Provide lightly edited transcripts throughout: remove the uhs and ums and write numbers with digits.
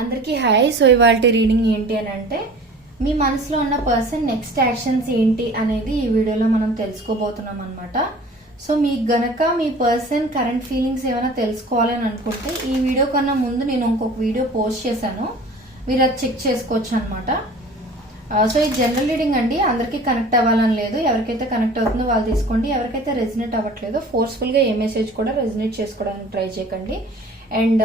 అందరికీ hi. So ఇవాళ reading ఏంటి అని అంటే మీ మనసులో ఉన్న పర్సన్ నెక్స్ట్ యాక్షన్స్ ఏంటి అనేది ఈ వీడియోలో మనం తెలుసుకోబోతున్నాం అనమాట. సో మీకు గనక మీ పర్సన్ కరెంట్ ఫీలింగ్స్ ఏమైనా తెలుసుకోవాలని అనుకుంటే ఈ వీడియో కన్నా ముందు నేను ఇంకొక వీడియో పోస్ట్ చేశాను, మీరు అది చెక్ చేసుకోవచ్చు అనమాట. సో ఈ జనరల్ రీడింగ్ అండి, అందరికీ కనెక్ట్ అవ్వాలని లేదు. ఎవరికైతే కనెక్ట్ అవుతుందో వాళ్ళు తీసుకోండి. ఎవరికైతే రెజినేట్ అవ్వట్లేదో ఫోర్స్ఫుల్ గా ఏ మెసేజ్ కూడా రెజినేట్ చేసుకోవడానికి ట్రై చేయకండి. అండ్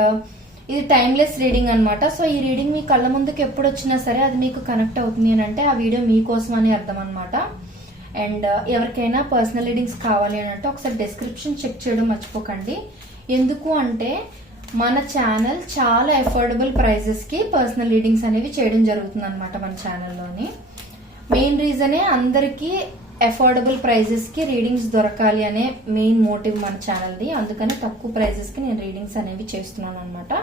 ఇది టైమ్లెస్ రీడింగ్ అనమాట. సో ఈ రీడింగ్ మీ కళ్ళ ముందుకు ఎప్పుడు వచ్చినా సరే అది మీకు కనెక్ట్ అవుతుంది అని అంటే ఆ వీడియో మీకోసం అని అర్థం అనమాట. అండ్ ఎవరికైనా పర్సనల్ రీడింగ్స్ కావాలి అని అంటే ఒకసారి డిస్క్రిప్షన్ చెక్ చేయడం మర్చిపోకండి. ఎందుకు అంటే మన ఛానల్ చాలా అఫోర్డబుల్ ప్రైజెస్ కి పర్సనల్ రీడింగ్స్ అనేవి చేయడం జరుగుతుంది అనమాట. మన ఛానల్లోని మెయిన్ రీజనే అందరికీ అఫోర్డబుల్ ప్రైజెస్ కి రీడింగ్స్ దొరకాలి అనే మెయిన్ మోటివ్ మన ఛానల్ది. అందుకని తక్కువ ప్రైజెస్ కి నేను రీడింగ్స్ అనేవి చేస్తున్నాను అనమాట.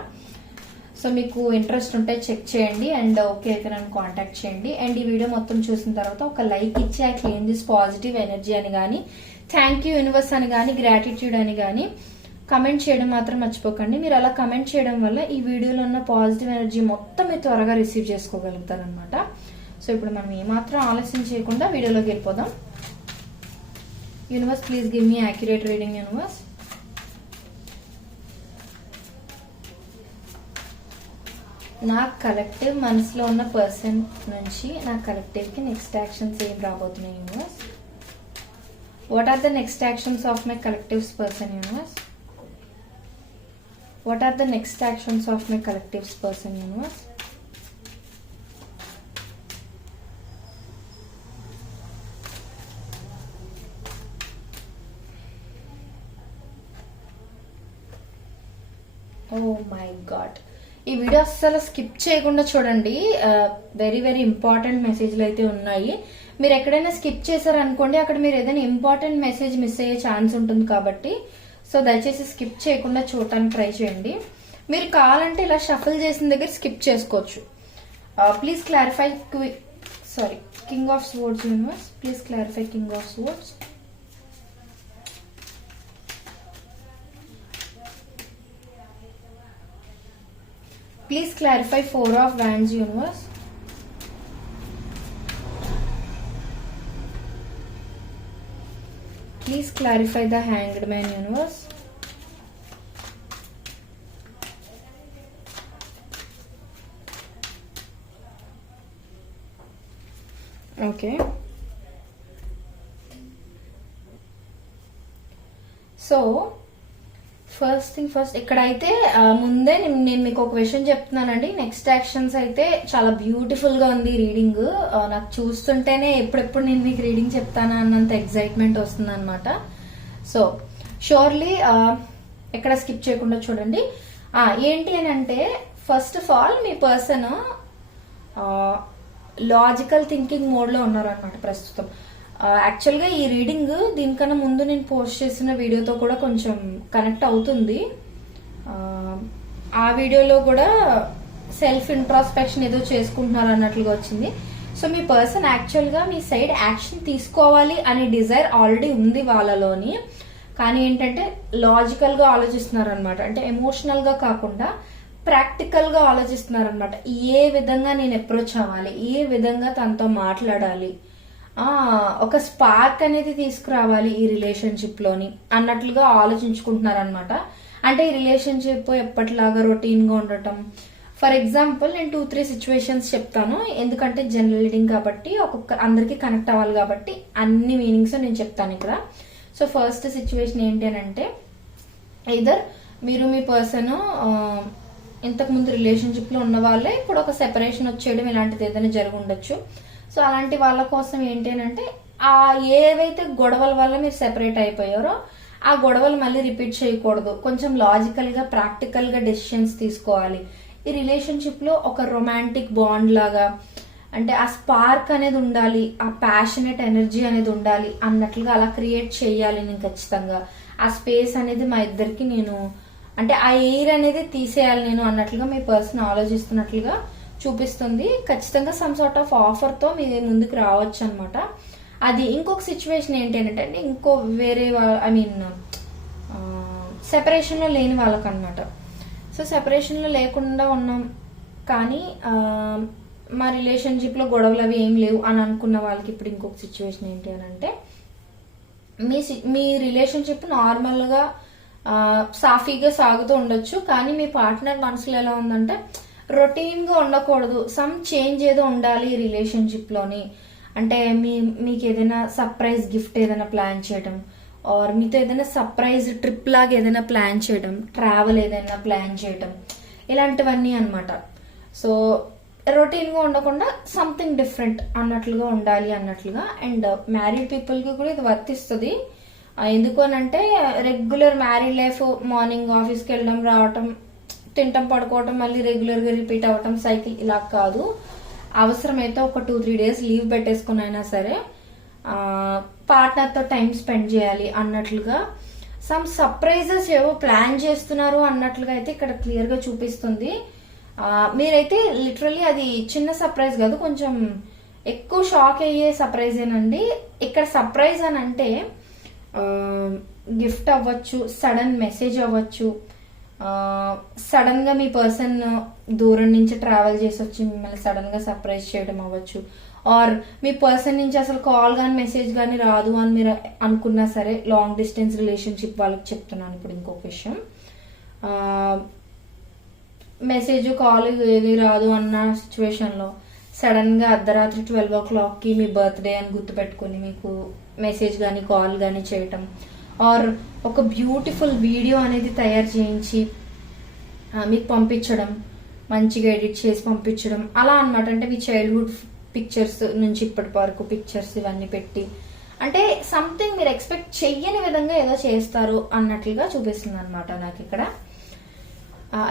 సో మీకు ఇంట్రెస్ట్ ఉంటే చెక్ చేయండి అండ్ ఓకే అయితే నన్ను కాంటాక్ట్ చేయండి. అండ్ ఈ వీడియో మొత్తం చూసిన తర్వాత ఒక లైక్ ఇచ్చి I claim this positive energy అని కానీ, థ్యాంక్ యూ యూనివర్స్ అని కానీ, గ్రాటిట్యూడ్ అని కానీ కమెంట్ చేయడం మాత్రం మర్చిపోకండి. మీరు అలా కమెంట్ చేయడం వల్ల ఈ వీడియోలో ఉన్న పాజిటివ్ ఎనర్జీ మొత్తం మీరు త్వరగా రిసీవ్ చేసుకోగలుగుతారు అనమాట. సో ఇప్పుడు మనం ఏమాత్రం ఆలస్యం చేయకుండా వీడియోలోకి వెళ్ళిపోదాం. Universe please give me accurate reading. Universe నా కలెక్టివ్ మనసులో ఉన్న పర్సన్ నుంచి నా కలెక్టివ్ కి నెక్స్ట్ యాక్షన్స్ ఏం రాబోతున్నాయి universe? What are the next actions of my collectives person universe? What are the next actions of my collectives person universe? Oh my god, ఈ video అస్సలు స్కిప్ చేయకుండా చూడండి. వెరీ వెరీ ఇంపార్టెంట్ మెసేజ్లు అయితే ఉన్నాయి. మీరు ఎక్కడైనా స్కిప్ చేశారనుకోండి, అక్కడ మీరు ఏదైనా ఇంపార్టెంట్ మెసేజ్ మిస్ అయ్యే ఛాన్స్ ఉంటుంది కాబట్టి సో దయచేసి స్కిప్ చేయకుండా చూడటానికి ట్రై చేయండి. మీరు కావాలంటే ఇలా షఫల్ చేసిన దగ్గర స్కిప్ చేసుకోవచ్చు. Please clarify king of swords universe, please clarify king of swords. Please clarify Four of Wands universe. Please clarify the Hanged Man universe. Okay. So first thing first, ఇక్కడైతే ముందే నేను మీకు ఒక విషయం చెప్తున్నానండి. నెక్స్ట్ యాక్షన్స్ అయితే చాలా బ్యూటిఫుల్ గా ఉంది రీడింగ్. నాకు చూస్తుంటేనే ఎప్పుడెప్పుడు నేను మీకు రీడింగ్ చెప్తానా అన్నంత ఎక్సైట్మెంట్ వస్తుంది అనమాట. సో షూర్లీ ఎక్కడ స్కిప్ చేయకుండా చూడండి. ఏంటి అని అంటే first of all me person logical thinking mode లో ఉన్నారు అనమాట ప్రస్తుతం. యాక్చువల్ గా ఈ రీడింగ్ దీనికన్నా ముందు నేను పోస్ట్ చేసిన వీడియోతో కూడా కొంచెం కనెక్ట్ అవుతుంది. ఆ వీడియోలో కూడా సెల్ఫ్ ఇంట్రాస్పెక్షన్ ఏదో చేసుకుంటున్నారు అన్నట్లుగా వచ్చింది. సో మీ పర్సన్ యాక్చువల్ గా మీ సైడ్ యాక్షన్ తీసుకోవాలి అనే డిజైర్ ఆల్రెడీ ఉంది వాళ్ళలోని. కానీ ఏంటంటే లాజికల్ గా ఆలోచిస్తున్నారు అనమాట. అంటే ఎమోషనల్ గా కాకుండా ప్రాక్టికల్ గా ఆలోచిస్తున్నారు అనమాట. ఏ విధంగా నేను అప్రోచ్ అవ్వాలి, ఏ విధంగా తనతో మాట్లాడాలి, ఒక స్పార్క్ అనేది తీసుకురావాలి ఈ రిలేషన్షిప్ లోని అన్నట్లుగా ఆలోచించుకుంటున్నారు అనమాట. అంటే ఈ రిలేషన్షిప్ ఎప్పటిలాగా రొటీన్ గా ఉండటం. ఫర్ ఎగ్జాంపుల్ నేను 2-3 సిచ్యువేషన్స్ చెప్తాను, ఎందుకంటే జనరల్ రీడింగ్ కాబట్టి ఒక్కొక్క అందరికి కనెక్ట్ అవ్వాలి కాబట్టి అన్ని మీనింగ్స్ నేను చెప్తాను ఇక్కడ. సో ఫస్ట్ సిచ్యువేషన్ ఏంటి అని అంటే ఐదర్ మీరు మీ పర్సన్ ఇంతకు ముందు రిలేషన్షిప్ లో ఉన్న వాళ్ళే ఇప్పుడు ఒక సెపరేషన్ వచ్చేయడం ఇలాంటిది ఏదైనా జరిగి ఉండొచ్చు. సో అలాంటి వాళ్ళ కోసం ఏంటి అని అంటే ఏవైతే గొడవల వల్ల మీరు సెపరేట్ అయిపోయారో ఆ గొడవలు మళ్ళీ రిపీట్ చేయకూడదు. కొంచెం లాజికల్ గా ప్రాక్టికల్ గా డెసిషన్స్ తీసుకోవాలి. ఈ రిలేషన్షిప్ లో ఒక రొమాంటిక్ బాండ్ లాగా, అంటే ఆ స్పార్క్ అనేది ఉండాలి, ఆ ప్యాషనేట్ ఎనర్జీ అనేది ఉండాలి అన్నట్లుగా అలా క్రియేట్ చేయాలి నేను ఖచ్చితంగా. ఆ స్పేస్ అనేది మా ఇద్దరికి నేను అంటే ఆ ఎయిర్ అనేది తీసేయాలి నేను అన్నట్లుగా మీ పర్సన్ ఆలోచిస్తున్నట్లుగా చూపిస్తుంది. ఖచ్చితంగా సమ్ సార్ట్ ఆఫ్ ఆఫర్ తో మీ ముందుకు రావచ్చు అనమాట. అది ఇంకొక సిచ్యువేషన్ ఏంటి అంటే ఇంకో వేరే సెపరేషన్ లో లేని వాళ్ళకన్నమాట. సో సెపరేషన్ లో లేకుండా ఉన్నాం కానీ మా రిలేషన్షిప్లో గొడవలు అవి ఏం లేవు అని అనుకున్న వాళ్ళకి ఇప్పుడు ఇంకొక సిచ్యువేషన్ ఏంటి అని అంటే, మీ రిలేషన్షిప్ నార్మల్గా సాఫీగా సాగుతూ ఉండొచ్చు, కానీ మీ పార్ట్నర్ మనసులో ఎలా ఉందంటే రొటీన్గా ఉండకూడదు, సమ్ చేంజ్ ఏదో ఉండాలి ఈ రిలేషన్షిప్లోని. అంటే మీకు ఏదైనా సర్ప్రైజ్ గిఫ్ట్ ఏదైనా ప్లాన్ చేయడం, ఆర్ మీతో ఏదైనా సర్ప్రైజ్ ట్రిప్ లాగా ఏదైనా ప్లాన్ చేయడం, ట్రావెల్ ఏదైనా ప్లాన్ చేయడం, ఇలాంటివన్నీ అనమాట. సో రొటీన్గా ఉండకుండా సంథింగ్ డిఫరెంట్ అన్నట్లుగా ఉండాలి అన్నట్లుగా. అండ్ మ్యారీడ్ పీపుల్కి కూడా ఇది వర్తిస్తుంది. ఎందుకు అనంటే రెగ్యులర్ మ్యారీడ్ లైఫ్, మార్నింగ్ ఆఫీస్కి వెళ్ళడం, రావటం, తింటం, పడుకోవటం, మళ్ళీ రెగ్యులర్గా రిపీట్ అవ్వటం సైకిల్ ఇలా కాదు. అవసరమైతే ఒక 2-3 డేస్ లీవ్ పెట్టేసుకుని అయినా సరే పార్ట్నర్తో టైం స్పెండ్ చేయాలి అన్నట్లుగా. సమ్ సర్ప్రైజెస్ ఏవో ప్లాన్ చేస్తున్నారు అన్నట్లుగా అయితే ఇక్కడ క్లియర్గా చూపిస్తుంది. మీరైతే లిటరల్లీ అది చిన్న సర్ప్రైజ్ కాదు, కొంచెం ఎక్కువ షాక్ అయ్యే సర్ప్రైజ్ ఏనండి. ఇక్కడ సర్ప్రైజ్ అని అంటే గిఫ్ట్ అవ్వచ్చు, సడన్ మెసేజ్ అవ్వచ్చు, సడన్ గా మీ పర్సన్ దూరం నుంచి ట్రావెల్ చేసి వచ్చి మిమ్మల్ని సడన్ గా సర్ప్రైజ్ చేయడం అవ్వచ్చు, ఆర్ మీ పర్సన్ నుంచి అసలు కాల్ గానీ మెసేజ్ గానీ రాదు అని మీరు అనుకున్నా సరే, లాంగ్ డిస్టెన్స్ రిలేషన్షిప్ వాళ్ళకి చెప్తున్నాను ఇప్పుడు ఇంకొక విషయం. మెసేజ్ కాల్ ఏది రాదు అన్న సిచ్యువేషన్ లో సడన్ గా అర్ధరాత్రి 12 o'clock మీ బర్త్డే అని గుర్తుపెట్టుకుని మీకు మెసేజ్ గానీ కాల్ గానీ చేయటం, ఆర్ ఒక బ్యూటిఫుల్ వీడియో అనేది తయారు చేయించి మీకు పంపించడం, మంచిగా ఎడిట్ చేసి పంపించడం, అలా అనమాట. అంటే మీ చైల్డ్హుడ్ పిక్చర్స్ నుంచి ఇప్పటి వరకు పిక్చర్స్ ఇవన్నీ పెట్టి, అంటే సంథింగ్ మీరు ఎక్స్పెక్ట్ చెయ్యని విధంగా ఏదో చేస్తారు అన్నట్లుగా చూపిస్తుంది అనమాట నాకు ఇక్కడ.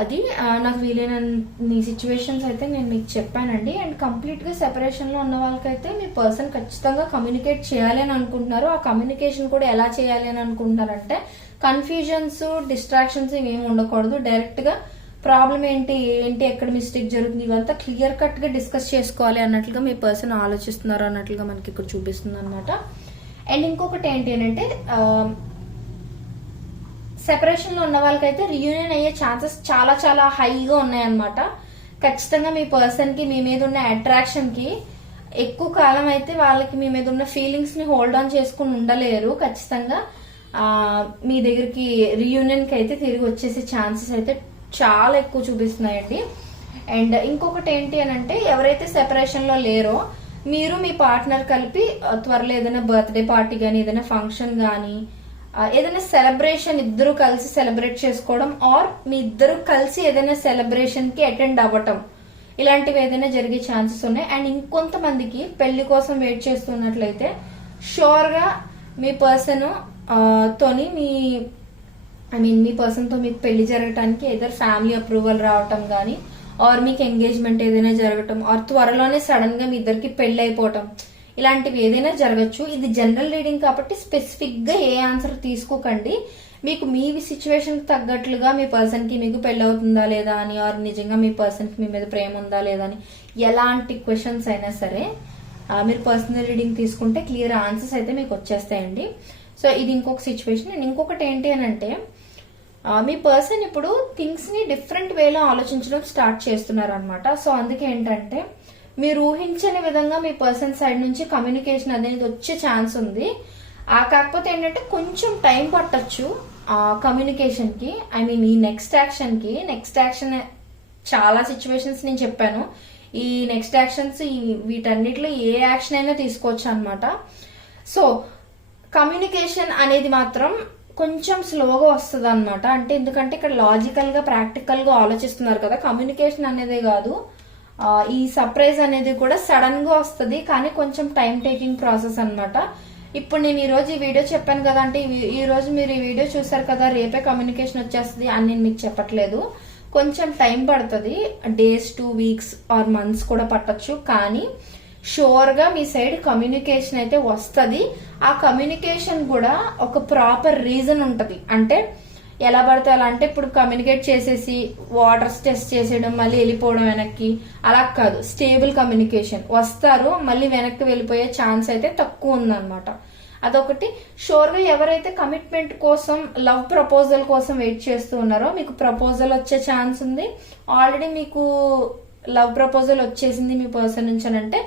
అది నాకు వీలైన సిచ్యువేషన్స్ అయితే నేను మీకు చెప్పానండి. అండ్ కంప్లీట్ గా సెపరేషన్ లో ఉన్న వాళ్ళకైతే మీ పర్సన్ ఖచ్చితంగా కమ్యూనికేట్ చేయాలి అని అనుకుంటున్నారు. ఆ కమ్యూనికేషన్ కూడా ఎలా చేయాలి అని అనుకుంటున్నారంటే, కన్ఫ్యూజన్స్, డిస్ట్రాక్షన్స్ ఇవేమి ఉండకూడదు. డైరెక్ట్ గా ప్రాబ్లం ఏంటి ఎక్కడ మిస్టేక్ జరుగుతుంది ఇవంతా క్లియర్ కట్ గా డిస్కస్ చేసుకోవాలి అన్నట్లుగా మీ పర్సన్ ఆలోచిస్తున్నారు అన్నట్లుగా మనకి ఇక్కడ చూపిస్తుంది అనమాట. అండ్ ఇంకొకటి ఏంటి అంటే, సెపరేషన్ లో ఉన్న వాళ్ళకైతే రియూనియన్ అయ్యే ఛాన్సెస్ చాలా చాలా హైగా ఉన్నాయన్నమాట. ఖచ్చితంగా మీ పర్సన్ కి మీ మీద ఉన్న అట్రాక్షన్ కి ఎక్కువ కాలం అయితే వాళ్ళకి మీ మీద ఉన్న ఫీలింగ్స్ ని హోల్డ్ ఆన్ చేసుకుని ఉండలేరు. ఖచ్చితంగా మీ దగ్గరికి రియూనియన్ కి అయితే తిరిగి వచ్చేసే ఛాన్సెస్ అయితే చాలా ఎక్కువ చూపిస్తున్నాయండి. అండ్ ఇంకొకటి ఏంటి అని అంటే, ఎవరైతే సెపరేషన్ లో లేరో మీరు మీ పార్ట్నర్ కలిపి త్వరలో ఏదైనా బర్త్డే పార్టీ గానీ, ఏదైనా ఫంక్షన్ గానీ, ఏదైనా సెలబ్రేషన్ ఇద్దరు కలిసి సెలబ్రేట్ చేసుకోవడం, ఆర్ మీ ఇద్దరు కలిసి ఏదైనా సెలబ్రేషన్ కి అటెండ్ అవ్వటం, ఇలాంటివి ఏదైనా జరిగే ఛాన్సెస్ ఉన్నాయి. అండ్ ఇంకొంతమందికి పెళ్లి కోసం వెయిట్ చేస్తున్నట్లయితే షూర్ గా మీ పర్సన్ తోని మీ పర్సన్ తో మీకు పెళ్లి జరగటానికి ఏదైనా ఫ్యామిలీ అప్రూవల్ రావటం గానీ, ఆర్ మీకు ఎంగేజ్మెంట్ ఏదైనా జరగటం, ఆర్ త్వరలోనే సడన్ గా మీ ఇద్దరికి పెళ్లి అయిపోవటం, ఇలాంటివి ఏదైనా జరగచ్చు. ఇది జనరల్ రీడింగ్ కాబట్టి స్పెసిఫిక్ గా ఏ ఆన్సర్ తీసుకోకండి. మీకు మీ సిచ్యువేషన్ కి తగ్గట్లుగా మీ పర్సన్ కి మీకు పెళ్లి అవుతుందా లేదా అని, ఆర్ నిజంగా మీ పర్సన్ కి మీ మీద ప్రేమ ఉందా లేదా అని ఎలాంటి క్వశ్చన్స్ అయినా సరే మీరు పర్సనల్ రీడింగ్ తీసుకుంటే క్లియర్ ఆన్సర్స్ అయితే మీకు వచ్చేస్తాయండి. సో ఇది ఇంకొక సిచ్యువేషన్. అండ్ ఇంకొకటి ఏంటి అని అంటే, మీ పర్సన్ ఇప్పుడు థింగ్స్ ని డిఫరెంట్ వేలో ఆలోచించడం స్టార్ట్ చేస్తున్నారు అనమాట. సో అందుకే ఏంటంటే, మీరు ఊహించని విధంగా మీ పర్సన్ సైడ్ నుంచి కమ్యూనికేషన్ అనేది వచ్చే ఛాన్స్ ఉంది. కాకపోతే ఏంటంటే కొంచెం టైం పట్టొచ్చు కమ్యూనికేషన్ కి. ఐ మీన్ ఈ నెక్స్ట్ యాక్షన్ చాలా సిచ్యువేషన్స్ నేను చెప్పాను. ఈ నెక్స్ట్ యాక్షన్స్ వీటన్నిటిలో ఏ యాక్షన్ అయినా తీసుకోవచ్చు అనమాట. సో కమ్యూనికేషన్ అనేది మాత్రం కొంచెం స్లోగా వస్తుంది అనమాట. అంటే ఎందుకంటే ఇక్కడ లాజికల్ గా ప్రాక్టికల్ గా ఆలోచిస్తున్నారు కదా. కమ్యూనికేషన్ అనేదే కాదు, ఈ సర్ప్రైజ్ అనేది కూడా సడన్ గా వస్తుంది, కానీ కొంచెం టైం టేకింగ్ ప్రాసెస్ అన్నమాట. ఇప్పుడు నేను ఈ రోజు ఈ వీడియో చెప్పాను కదా, అంటే ఈ రోజు మీరు ఈ వీడియో చూసారు కదా, రేపే కమ్యూనికేషన్ వచ్చేస్తుంది అని నేను మీకు చెప్పట్లేదు. కొంచెం టైం పడుతుంది, డేస్, 2 weeks ఆర్ మంత్స్ కూడా పట్టొచ్చు. కానీ షూర్ గా మీ సైడ్ కమ్యూనికేషన్ అయితే వస్తుంది. ఆ కమ్యూనికేషన్ కూడా ఒక ప్రాపర్ రీజన్ ఉంటది. అంటే ఎలా పడితే అలా, అంటే ఇప్పుడు కమ్యూనికేట్ చేసేసి వాటర్ టెస్ట్ చేసేయడం, మళ్ళీ వెళ్ళిపోవడం వెనక్కి, అలా కాదు. స్టేబుల్ కమ్యూనికేషన్ వస్తారు, మళ్ళీ వెనక్కి వెళ్ళిపోయే ఛాన్స్ అయితే తక్కువ ఉందన్నమాట. అదొకటి. షూర్ గా ఎవరైతే కమిట్మెంట్ కోసం, లవ్ ప్రపోజల్ కోసం వెయిట్ చేస్తూ ఉన్నారో మీకు ప్రపోజల్ వచ్చే ఛాన్స్ ఉంది. ఆల్రెడీ మీకు లవ్ ప్రపోజల్ వచ్చేసింది మీ పర్సన్ నుంచి అని అంటే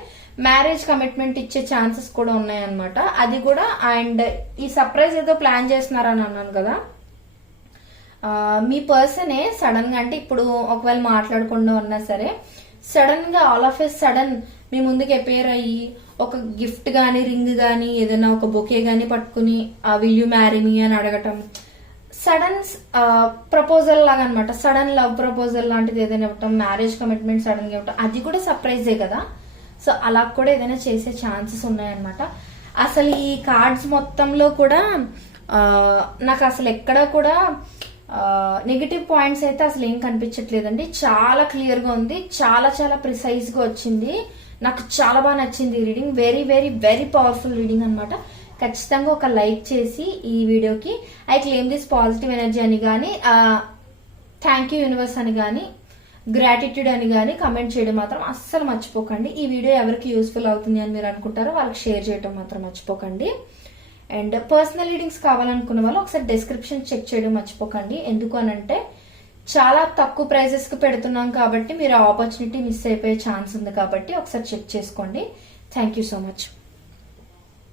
మ్యారేజ్ కమిట్మెంట్ ఇచ్చే ఛాన్సెస్ కూడా ఉన్నాయన్నమాట. అది కూడా అండ్ ఈ సర్ప్రైజ్ ఏదో ప్లాన్ చేస్తున్నారని అన్నాను కదా, మీ పర్సనే సడన్ గా, అంటే ఇప్పుడు ఒకవేళ మాట్లాడకుండా ఉన్నా సరే సడన్ గా ఆల్ ఆఫ్ ఎ సడన్ మీ ముందుకు అపేర్ అయ్యి ఒక గిఫ్ట్ గానీ రింగ్ గానీ ఏదైనా ఒక బొకే గానీ పట్టుకుని విల్ యూ మ్యారీ మీ అని అడగటం, సడన్ ప్రపోజల్ లాగా అనమాట, సడన్ లవ్ ప్రపోజల్ లాంటిది ఏదైనా ఇవ్వటం, మ్యారేజ్ కమిట్మెంట్ సడన్ గా ఇవ్వటం, అది కూడా సర్ప్రైజే కదా. సో అలా కూడా ఏదైనా చేసే ఛాన్సెస్ ఉన్నాయన్నమాట. అసలు ఈ కార్డ్స్ మొత్తంలో కూడా నాకు అసలు ఎక్కడ కూడా నెగిటివ్ పాయింట్స్ అయితే అసలు ఏం కనిపించట్లేదండి. చాలా క్లియర్ గా ఉంది, చాలా చాలా ప్రిసైజ్ గా వచ్చింది. నాకు చాలా బాగా నచ్చింది ఈ reading. Very very very powerful reading అనమాట. ఖచ్చితంగా ఒక లైక్ చేసి ఈ వీడియోకి I claim this positive energy అని కానీ, థ్యాంక్ యూ యూనివర్స్ అని కానీ, గ్రాటిట్యూడ్ అని కానీ కమెంట్ చేయడం మాత్రం అస్సలు మర్చిపోకండి. ఈ వీడియో ఎవరికి యూస్ఫుల్ అవుతుంది అని మీరు అనుకుంటారో వాళ్ళకి షేర్ చేయడం మాత్రం మర్చిపోకండి. అండ్ పర్సనల్ రీడింగ్స్ కావాలనుకున్న వాళ్ళు ఒకసారి డిస్క్రిప్షన్ చెక్ చేయడం మర్చిపోకండి. ఎందుకు అనంటే చాలా తక్కువ ప్రైజెస్ కి పెడుతున్నాం కాబట్టి మీరు ఆపర్చునిటీ మిస్ అయిపోయే ఛాన్స్ ఉంది కాబట్టి ఒకసారి చెక్ చేసుకోండి. Thank you so much.